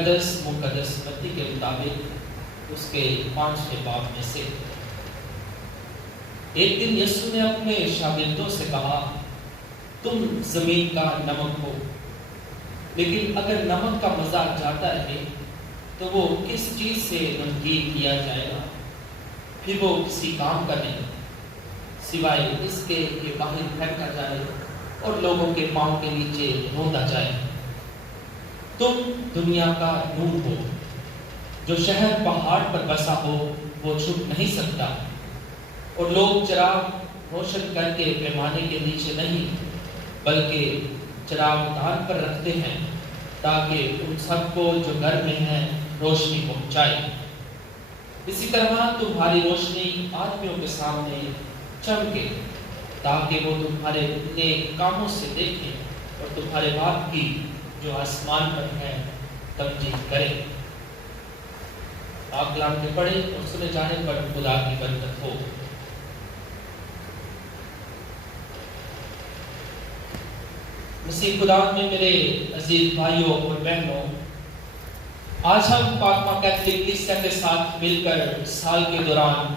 مقدس متی کے مطابق اس کے 5ویں باب میں سے ایک دن یسوع نے اپنے شاگردوں سے کہا، تم زمین کا نمک ہو، لیکن اگر نمک کا مزہ جاتا رہے تو وہ کس چیز سے نمکین کیا جائے گا؟ پھر وہ کسی کام کا نہیں سوائے اس کے کہ باہر پھینکا جائے اور لوگوں کے پاؤں کے نیچے روندا جائے۔ تم دنیا کا نور ہو۔ جو شہر پہاڑ پر بسا ہو وہ چھپ نہیں سکتا، اور لوگ چراغ روشن کر کے پیمانے کے نیچے نہیں بلکہ چراغ دان پر رکھتے ہیں تاکہ ان سب کو جو گھر میں ہیں روشنی پہنچائے۔ اسی طرح تمہاری روشنی آدمیوں کے سامنے چمکے تاکہ وہ تمہارے نیک کاموں سے دیکھیں اور تمہارے باپ کی جو آسمان پر ہے تمجید کریں۔ آپ کلام کے پڑھے اور سنے جانے پر خدا کی برکت ہو۔ مسیح خدا میں میرے عزیز بھائیوں اور بہنوں، آج ہم پاکما کیتھولک کلیسیا کے ساتھ مل کر سال کے دوران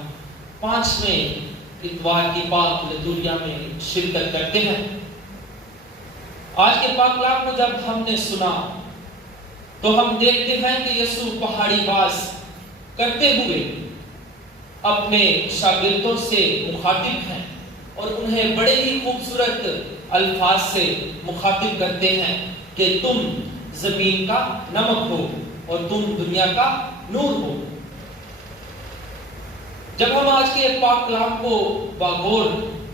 5ویں اتوار کی پاک لتوریا میں شرکت کرتے ہیں۔ آج کے پاک کلام کو جب ہم نے سنا تو ہم دیکھتے ہیں کہ یسوع پہاڑی باز کرتے ہوئے اپنے شاگردوں سے مخاطب ہیں اور انہیں بڑے ہی خوبصورت الفاظ سے مخاطب کرتے ہیں کہ تم زمین کا نمک ہو اور تم دنیا کا نور ہو۔ جب ہم آج کے پاک کلام کو باغور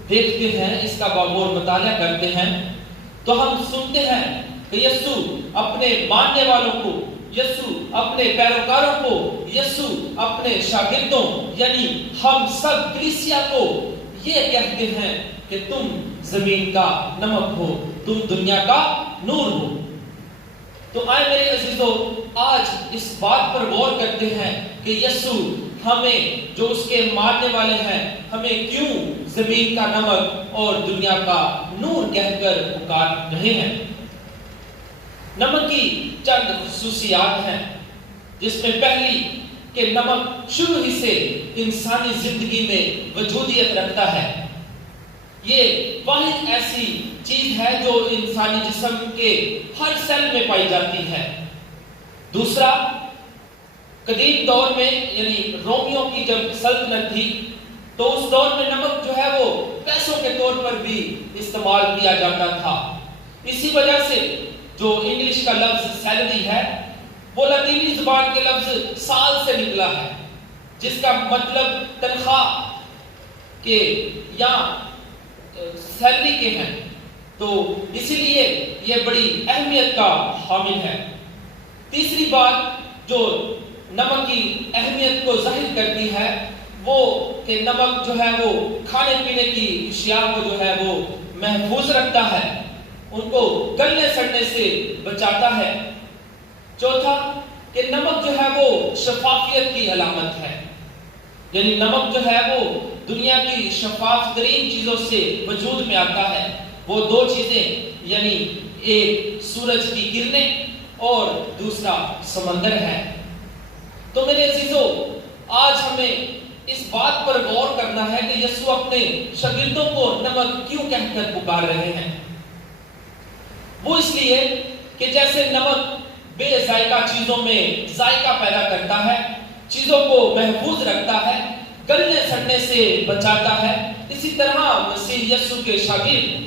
دیکھتے ہیں، اس کا باغور مطالعہ کرتے ہیں، تو ہم سنتے ہیں کہ یسوع اپنے ماننے والوں کو، یسوع اپنے پیروکاروں کو، یسوع اپنے شاگردوں یعنی ہم سب کلیسیا کو یہ کہتے ہیں کہ تم زمین کا نمک ہو، تم دنیا کا نور ہو۔ تو آئے میرے عزیزو، آج اس بات پر غور کرتے ہیں کہ یسوع ہمیں جو اس کے ماننے والے ہیں ہمیں کیوں زمین کا نمک اور دنیا کا نور کہہ کر پکار رہے ہیں۔ نمک کی چند خصوصیات ہیں، جس میں پہلی کہ نمک شروع ہی سے انسانی زندگی میں وجودیت رکھتا ہے۔ یہ واحد ایسی چیز ہے جو انسانی جسم کے ہر سیل میں پائی جاتی ہے۔ دوسرا، قدیم دور میں یعنی رومیوں کی جب سلطنت تھی تو اس دور میں نمک جو ہے وہ پیسوں کے طور پر بھی استعمال کیا جاتا تھا۔ اسی وجہ سے جو انگلش کا لفظ سیلری ہے وہ لطینی زبان کے لفظ سال سے نکلا ہے، جس کا مطلب تنخواہ کے یا سیلری کے ہیں، تو اسی لیے یہ بڑی اہمیت کا حامل ہے۔ تیسری بات جو نمک کی اہمیت کو ظاہر کرتی ہے وہ کہ نمک جو ہے وہ کھانے پینے کی اشیاء کو جو ہے وہ محفوظ رکھتا ہے، ان کو گلنے سڑنے سے بچاتا ہے۔ چوتھا کہ نمک جو ہے وہ شفافیت کی علامت ہے، یعنی نمک جو ہے وہ دنیا کی شفاف ترین چیزوں سے وجود میں آتا ہے۔ وہ دو چیزیں یعنی ایک سورج کی کرنیں اور دوسرا سمندر ہے۔ تو میرے عزیزو، آج ہمیں اس بات پر غور کرنا ہے کہ یسوع اپنے شاگردوں کو نمک کیوں کہہ کر پکار رہے ہیں۔ وہ اس لیے کہ جیسے نمک بے ذائقہ چیزوں میں ذائقہ پیدا کرتا ہے، چیزوں کو محفوظ رکھتا ہے، گلنے سڑنے سے بچاتا ہے، اسی طرح مسیح یسوع کے شاگرد،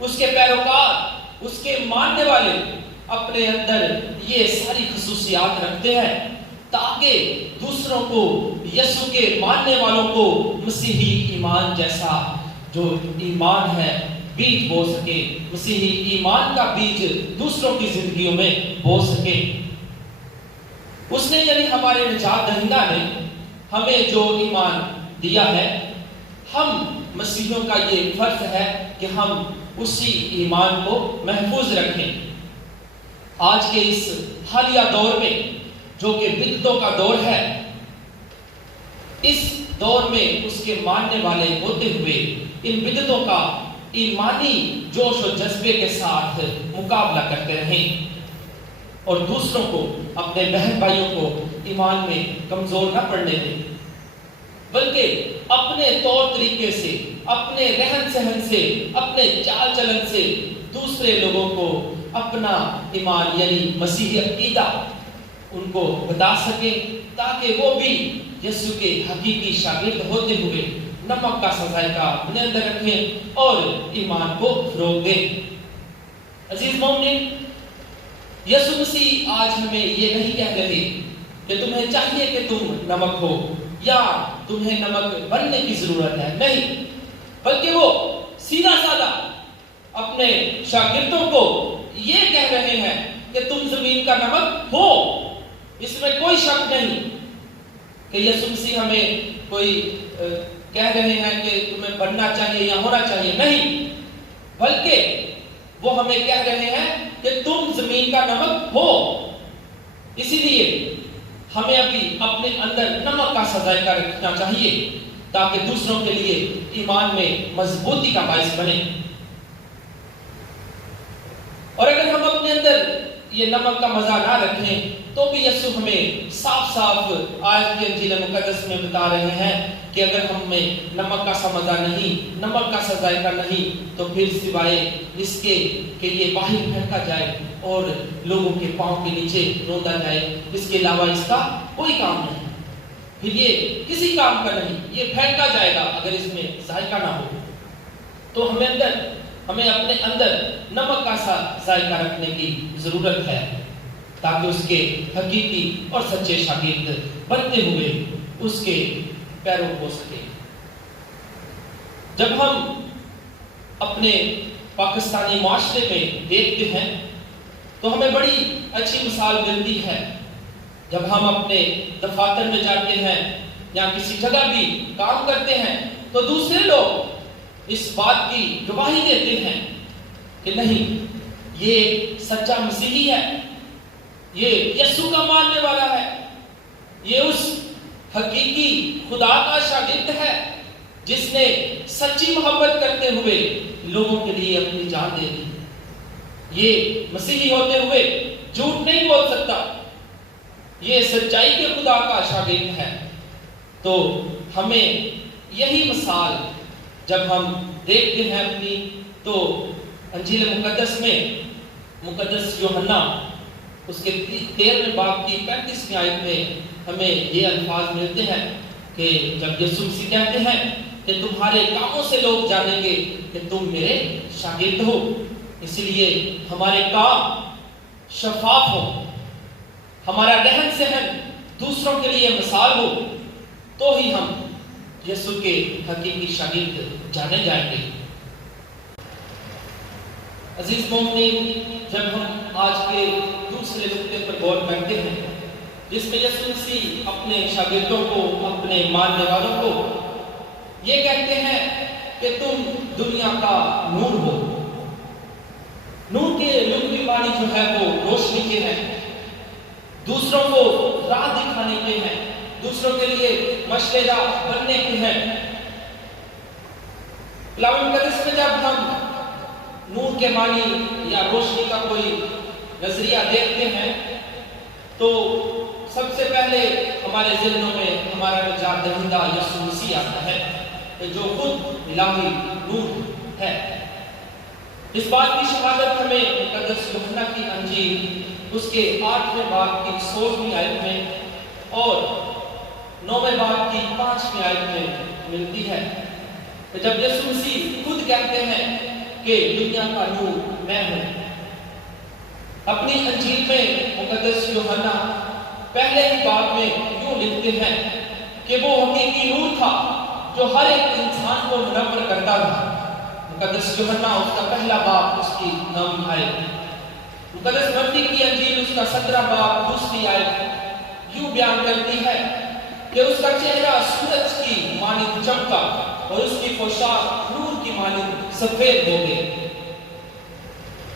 اس کے پیروکار، اس کے ماننے والے اپنے اندر یہ ساری خصوصیات رکھتے ہیں تاکہ دوسروں کو، یسوع کے ماننے والوں کو مسیحی ایمان جیسا جو ایمان ہے بیج بو سکے، مسیحی ایمان کا بیج دوسروں کی زندگیوں میں بو سکے۔ اس نے یعنی ہمارے نجات دہندہ نے ہمیں جو ایمان دیا ہے، ہم مسیحیوں کا یہ فرض ہے کہ ہم اسی ایمان کو محفوظ رکھیں۔ آج کے اس حالیہ دور میں جو کہ بدعتوں کا دور ہے، اس دور میں اس کے ماننے والے ہوتے ہوئے ان بدعتوں کا ایمانی جوش و جذبے کے ساتھ مقابلہ کرتے رہیں اور دوسروں کو، اپنے بہن بھائیوں کو ایمان میں کمزور نہ پڑنے دیں، بلکہ اپنے طور طریقے سے، اپنے رہن سہن سے، اپنے چال چلن سے دوسرے لوگوں کو اپنا ایمان یعنی مسیحی عقیدہ ان کو بتا سکے، تاکہ وہ بھی یسوع کے حقیقی شاگرد ہوتے ہوئے نمک کا سا ذائقہ اپنے اندر رکھیں اور ایمان کو فروغ دیں۔ عزیز مومنین، یسوع مسیح آج ہمیں یہ نہیں کہہ رہے کہ تمہیں چاہیے کہ تم نمک ہو یا تمہیں نمک بننے کی ضرورت ہے، نہیں، بلکہ وہ سیدھا سادہ اپنے شاگردوں کو یہ کہہ رہے ہیں کہ تم زمین کا نمک ہو۔ اس میں کوئی شک نہیں کہ یسوع مسیح ہمیں کوئی کہہ رہے ہیں کہ تمہیں بننا چاہیے یا ہونا چاہیے، نہیں، بلکہ وہ ہمیں کہہ رہے ہیں کہ تم زمین کا نمک ہو۔ اسی لیے ہمیں ابھی اپنے اندر نمک کا سا ذائقہ رکھنا چاہیے تاکہ دوسروں کے لیے ایمان میں مضبوطی کا باعث بنے۔ اور اگر ہم اپنے اندر یہ نمک کا مزہ نہ رکھیں تو بھی یسوع ہمیں صاف صاف آیت کی انجیل مقدس میں بتا رہے ہیں کہ اگر ہم میں نمک کا سا مزہ نہیں، نمک کا سا ذائقہ نہیں، تو پھر سوائے اس کے کہ یہ باہر پھینکا جائے اور لوگوں کے پاؤں کے نیچے روندا جائے، اس کے علاوہ اس کا کوئی کام نہیں، پھر یہ کسی کام کا نہیں، یہ پھینکا جائے گا اگر اس میں ذائقہ نہ ہو۔ تو ہمیں اپنے اندر نمک کا سا ذائقہ رکھنے کی ضرورت ہے تاکہ اس کے حقیقی اور سچے شاگرد بنتے ہوئے اس کے پیرو ہو سکے۔ جب ہم اپنے پاکستانی معاشرے میں دیکھتے ہیں تو ہمیں بڑی اچھی مثال ملتی ہے۔ جب ہم اپنے دفاتر میں جاتے ہیں یا کسی جگہ بھی کام کرتے ہیں تو دوسرے لوگ اس بات کی گواہی دیتے ہیں کہ نہیں، یہ سچا مسیحی ہے، یہ یسوع کا ماننے والا ہے، یہ اس حقیقی خدا کا شاگرد ہے جس نے سچی محبت کرتے ہوئے لوگوں کے لیے اپنی جان دے دی۔ یہ مسیحی ہوتے ہوئے جھوٹ نہیں بول سکتا، یہ سچائی کے خدا کا شاگرد ہے۔ تو ہمیں یہی مثال جب ہم دیکھتے ہیں اپنی، تو انجیل مقدس میں مقدس یوحنا اس کے 13ویں باب کی 35ویں آیت میں ہمیں یہ الفاظ ملتے ہیں کہ جب یسوع مسیح کہتے ہیں کہ تمہارے کاموں سے لوگ جانیں گے کہ تم میرے شاگرد ہو۔ اسی لیے ہمارے کام شفاف ہو، ہمارا رہن سہن دوسروں کے لیے مثال ہو، تو ہی ہم یسوع کے حقیقی شاگرد جانے جائیں گے۔ عزیز مومنین، جب ہم آج کے دوسرے نقطے پر غور کرتے ہیں جس میں یسوع مسیح اپنے شاگردوں کو، اپنے ماننے والوں کو یہ کہتے ہیں کہ تم دنیا کا نور ہو۔ نور کے لغوی معنی جو ہے وہ روشنی کے ہیں، دوسروں کو راہ دکھانے کے ہیں، دوسروں کے لیے مشعل راہ بننے کے ہیں۔ کلام مقدس میں جب ہم نور کے معنی یا روشنی کا کوئی نظریہ دیکھتے ہیں تو سب سے پہلے ہمارے ذہنوں میں ہمارا نجات دہندہ یسوع مسیح آتا ہے کہ جو خود الہی نور ہے۔ اس بات کی شہادت ہمیں مقدس یوحنا کی انجیل اس کے 8ویں باب کی 16ویں آیت میں اور 9ویں باب کی 5ویں آیت میں ملتی ہے کہ جب یسوع مسیح خود کہتے ہیں کہ دنیا کا نور میں ہوں۔ اپنی انجیل میں مقدس یوحنا پہلے ہی باب میں یوں لکھتے ہیں کہ وہ حقیقی نور تھا جو ہر ایک انسان کو منور کرتا تھا۔ مقدس یوحنا اس کا پہلا باب اس کی 9ویں آیت، مقدس متی کی انجیل اس کا 17 باب 2 آیت یوں بیان کرتی ہے کہ اس کا چہرہ سورج کی مانند چمکا اور اس کی پوشاک نور کی مانند سفید ہو گئی۔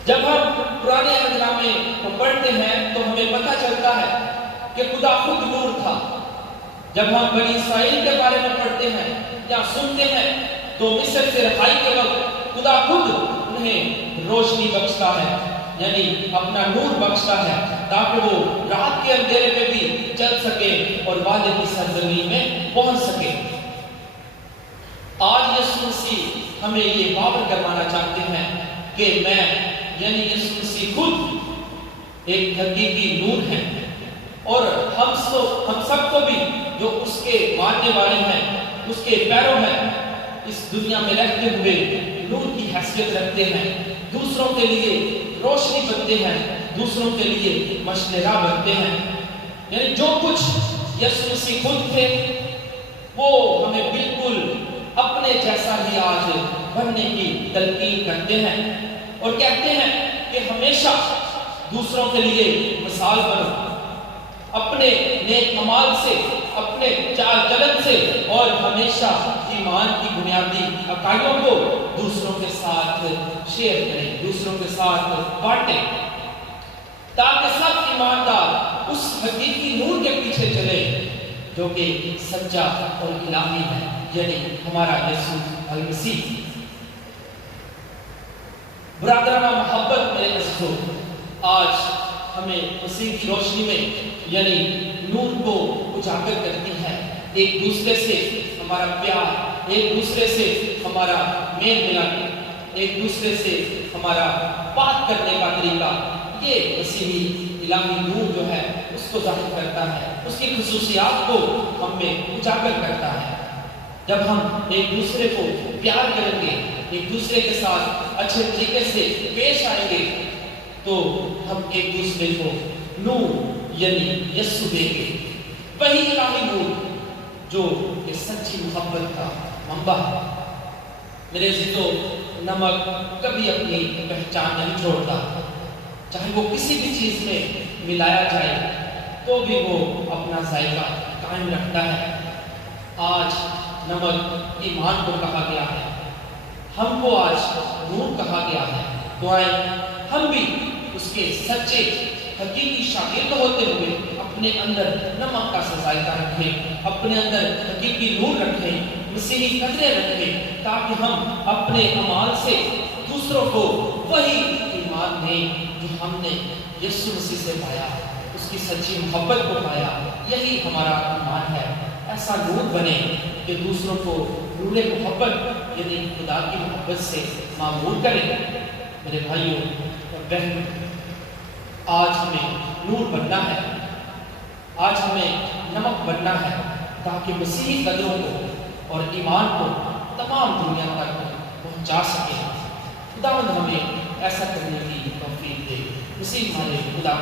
جب ہم پرانے عہد نامے کو پڑھتے ہیں تو ہمیں پتہ چلتا ہے کہ خدا خود نور تھا۔ جب ہم بنی اسرائیل کے بارے میں پڑھتے ہیں یا سنتے ہیں تو مصر سے رہائی کے وقت خدا خود انہیں روشنی بخشتا ہے، یعنی اپنا نور بخشتا ہے تاکہ وہ رات کے اندھیرے میں بھی چل سکے اور وعدے کی سرزمین میں پہنچ سکے۔ آج یسوع مسیح ہمیں یہ باور کروانا چاہتے ہیں کہ میں یعنی یسوع مسیح خود ایک حقیقی نور ہے، اور ہم سب کو بھی جو اس کے ماننے والے ہیں، اس کے پیرو ہیں، اس دنیا میں رہتے ہوئے نور کی حیثیت رکھتے ہیں، دوسروں کے لیے روشنی بنتے ہیں، دوسروں کے لیے مشعل راہ بنتے ہیں۔ یعنی جو کچھ یسوع مسیح خود تھے وہ ہمیں بالکل اپنے جیسا ہی آج بننے کی تلقین کرتے ہیں اور کہتے ہیں کہ ہمیشہ دوسروں کے لیے مثال بنو، اپنے نیک اعمال سے، اپنے چال چلن سے، اور ہمیشہ ایمان کی بنیادی عقائدوں کو دوسروں کے ساتھ شیئر کریں، دوسروں کے ساتھ بانٹیں، تاکہ سب ایماندار اس حقیقی نور کے پیچھے چلے جو کہ سچا اور الہی ہے، یعنی ہمارا یسوع المسیح۔ برادرانہ محبت میرے عزیزو، آج ہمیں مسیح کی روشنی میں یعنی نور کو اجاگر کرتی ہے، ایک دوسرے سے ہمارا پیار، ایک دوسرے سے ہمارا میل ملاپ، ایک دوسرے سے ہمارا بات کرنے کا طریقہ، یہ مسیحی الہی نور جو ہے اس کو ظاہر کرتا ہے، اس کی خصوصیات کو ہم میں اجاگر کرتا ہے۔ جب ہم ایک دوسرے کو پیار کریں گے، ایک دوسرے کے ساتھ اچھے طریقے سے پیش آئیں گے، تو ہم ایک دوسرے کو نور یعنی یسوع دیں گے، وہی الہی نور جو کہ سچی محبت کا منبع ہے۔ میرے عزیزو، نمک کبھی اپنی پہچان نہیں چھوڑتا، چاہے وہ کسی بھی چیز میں ملایا جائے تو بھی وہ اپنا ذائقہ قائم رکھتا ہے۔ آج نمک ایمان کو کہا گیا ہے، ہم کو آج نور کہا گیا ہے، تو آئے ہم بھی اس کے سچے حقیقی شاگرد ہوتے ہوئے اپنے اندر نمک کا ذائقہ رکھیں، اپنے اندر حقیقی نور رکھیں، مسیحی قدریں رکھیں، تاکہ ہم اپنے اعمال سے دوسروں کو وہی ایمان دیں جو ہم نے یسوع مسیح سے پایا، اس کی سچی محبت کو پایا۔ یہی ہمارا ایمان ہے، ایسا نور بنے کہ دوسروں کو نور محبت یعنی خدا کی محبت سے معمور کریں۔ میرے بھائیوں اور بہنوں، آج ہمیں نور بننا ہے، آج ہمیں نمک بننا ہے، تاکہ مسیحی قدروں کو اور ایمان کو تمام دنیا تک پہنچا سکیں۔ خداوند ہمیں ایسا کرنے کی توفیق دے۔ مسیح ہمارے خدا